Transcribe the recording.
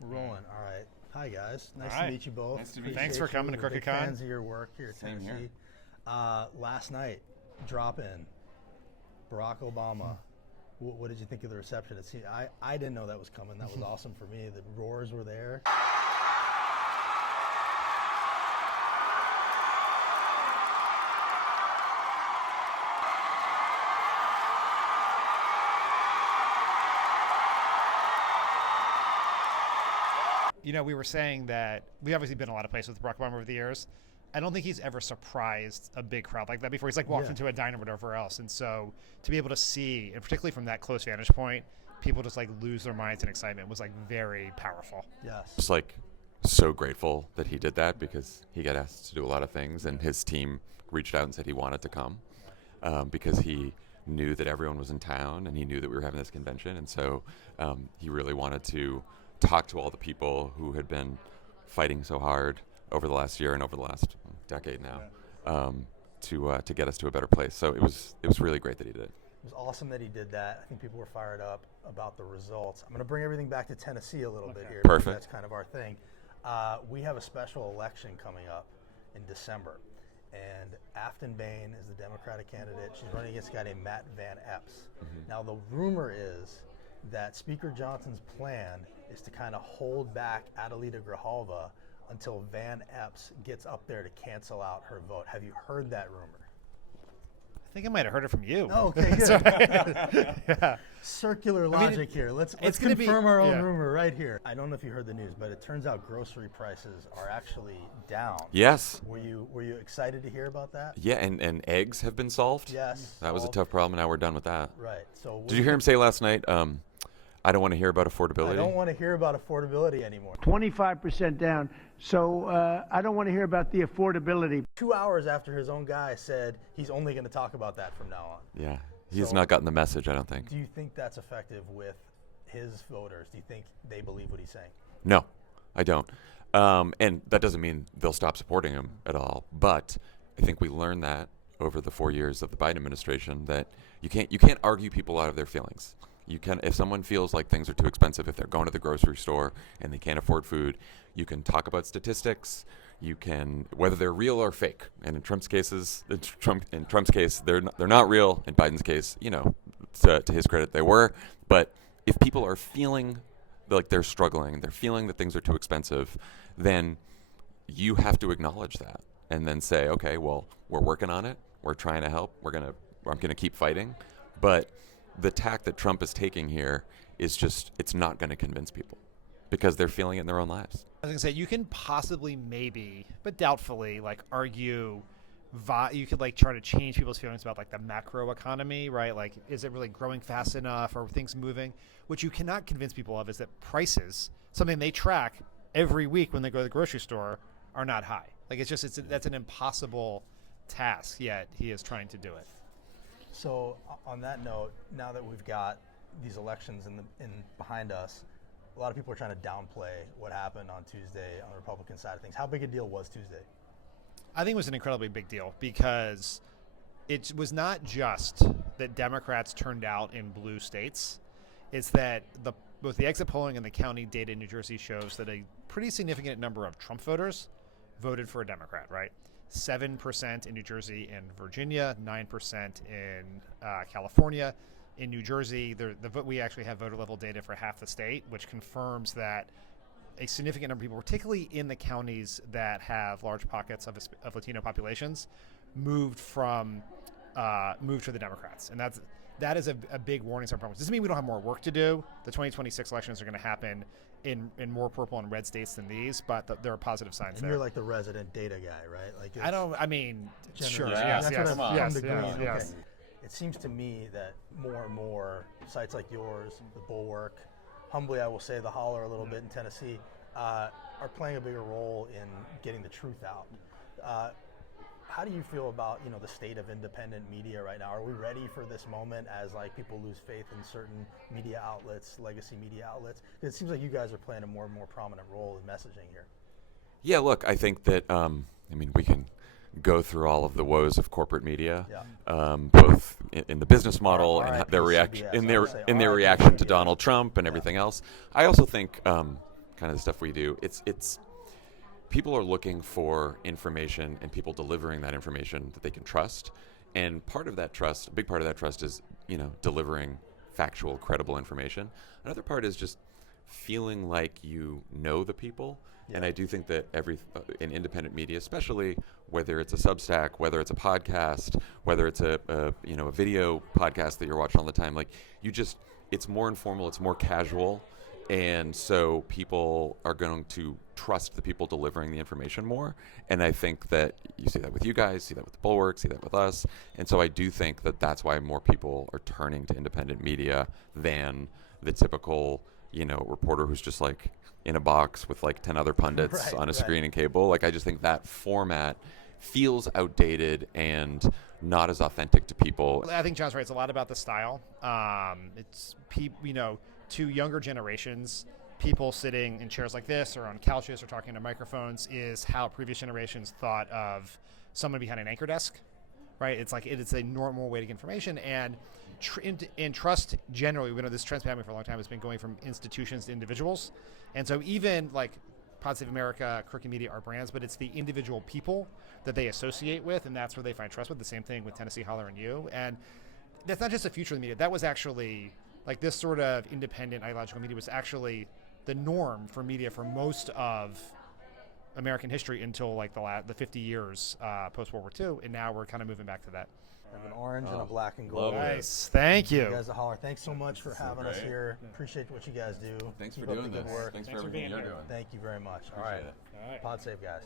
We're rolling. All right. Hi, guys. Nice to meet you both. Nice to meet you. Thanks for coming to Crooked CrookedCon. Fans of your work here at Same Tennessee. here. Last night, drop in, Barack Obama. What did you think of the reception? I didn't know that was coming. That was awesome for me. The roars were there. You know, we were saying that we've obviously been a lot of places with Barack Obama over the years. I don't think he's ever surprised a big crowd like that before. He's like walked into a diner or whatever else. And so to be able to see, and particularly from that close vantage point, people just like lose their minds in excitement was like very powerful. Yes. Just like so grateful that he did that because he got asked to do a lot of things and his team reached out and said he wanted to come because he knew that everyone was in town and he knew that we were having this convention. And so he really wanted to talk to all the people who had been fighting so hard over the last year and over the last decade now to get us to a better place. So it was really great that he did. It was awesome that he did that. I think people were fired up about the results. I'm going to bring everything back to Tennessee a little bit here. Perfect. That's kind of our thing. We have a special election coming up in December. And Afton Bain is the Democratic candidate. She's running against a guy named Matt Van Epps. Mm-hmm. Now, the rumor is that Speaker Johnson's plan is to kind of hold back Adelita Grijalva until Van Epps gets up there to cancel out her vote. Have you heard that rumor? I think I might have heard it from you. Oh, okay, good. Yeah. Circular logic here. Let's confirm our own rumor right here. I don't know if you heard the news, but it turns out grocery prices are actually down. Yes. Were you excited to hear about that? Yeah, and eggs have been solved. Yes. That was a tough problem, and now we're done with that. Right. So did you hear him say last night, I don't want to hear about affordability? I don't want to hear about affordability anymore. 25% down. So I don't want to hear about the affordability. 2 hours after his own guy said he's only going to talk about that from now on. Yeah. He's not gotten the message, I don't think. Do you think that's effective with his voters? Do you think they believe what he's saying? No, I don't. And that doesn't mean they'll stop supporting him at all. But I think we learned that over the 4 years of the Biden administration that you can't argue people out of their feelings. You can, if someone feels like things are too expensive, if they're going to the grocery store and they can't afford food, you can talk about statistics. You can, whether they're real or fake. And in Trump's case, they're not real. In Biden's case, to his credit, they were. But if people are feeling like they're struggling, they're feeling that things are too expensive, then you have to acknowledge that and then say, okay, well, we're working on it. We're trying to help. I'm gonna keep fighting, but the tack that Trump is taking here is just, it's not going to convince people because they're feeling it in their own lives. I was going to say, you can possibly maybe, but doubtfully, like argue, you could like try to change people's feelings about like the macro economy, right? Like, is it really growing fast enough? Are things moving? What you cannot convince people of is that prices, something they track every week when they go to the grocery store, are not high. Like that's an impossible task, yet he is trying to do it. So on that note, now that we've got these elections in behind us, a lot of people are trying to downplay what happened on Tuesday on the Republican side of things. How big a deal was Tuesday? I think it was an incredibly big deal because it was not just that Democrats turned out in blue states. It's that both the exit polling and the county data in New Jersey shows that a pretty significant number of Trump voters voted for a Democrat, right? 7% in New Jersey and Virginia, 9% in California. In New Jersey, we actually have voter level data for half the state, which confirms that a significant number of people, particularly in the counties that have large pockets of Latino populations, moved to the Democrats, and that is a big warning sign. Does this mean we don't have more work to do? The 2026 elections are going to happen in more purple and red states than these, but there are positive signs and there. you're like the resident data guy, right? Like sure. Yes, That's what I've come to glean. Yes, okay. yes. It seems to me that more and more sites like yours, the Bulwark, humbly I will say the Holler a little bit in Tennessee, are playing a bigger role in getting the truth out. How do you feel about the state of independent media right now? Are we ready for this moment as like people lose faith in certain media outlets, legacy media outlets? It seems like you guys are playing a more and more prominent role in messaging here. Yeah, look, I think that we can go through all of the woes of corporate media, Yeah. both in the business model and RIP their reaction CBS, in I their would say in their RIP reaction to CBS. Donald Trump and everything else. I also think kind of the stuff we do. It's people are looking for information and people delivering that information that they can trust. And part of that trust, a big part of that trust, is delivering factual, credible information. Another part is just feeling like you know the people. Yeah. And I do think that in independent media, especially whether it's a Substack, whether it's a podcast, whether it's a video podcast that you're watching all the time, like it's more informal, it's more casual, and so people are going to trust the people delivering the information more. And I think that you see that with you guys, see that with the Bulwark, see that with us, and so I do think that that's why more people are turning to independent media than the typical reporter who's just like in a box with like 10 other pundits on a screen and cable. Like, I just think that format feels outdated and not as authentic to people. I think John's right. It's a lot about the style. It's to younger generations, people sitting in chairs like this or on couches or talking to microphones is how previous generations thought of someone behind an anchor desk, right? It's like it's a normal way to get information, and in trust generally, this trend's been happening for a long time. It's been going from institutions to individuals, and so even like Pod Save America, Crooked Media are brands, but it's the individual people that they associate with, and that's where they find trust with. The same thing with Tennessee, Holler, and you. And that's not just the future of the media. That was actually like this sort of independent ideological media was actually the norm for media for most of American history until like the 50 years post World War II, and now we're kind of moving back to that. I have an orange and a black and gold. Nice, thank you. You guys at Holler, thanks so much for having us here. Appreciate what you guys do. Thanks Keep for up doing the good this. work. Thanks for Thanks for everything being you're here. doing. Thank you very much. All right. All right. Pod Save, guys.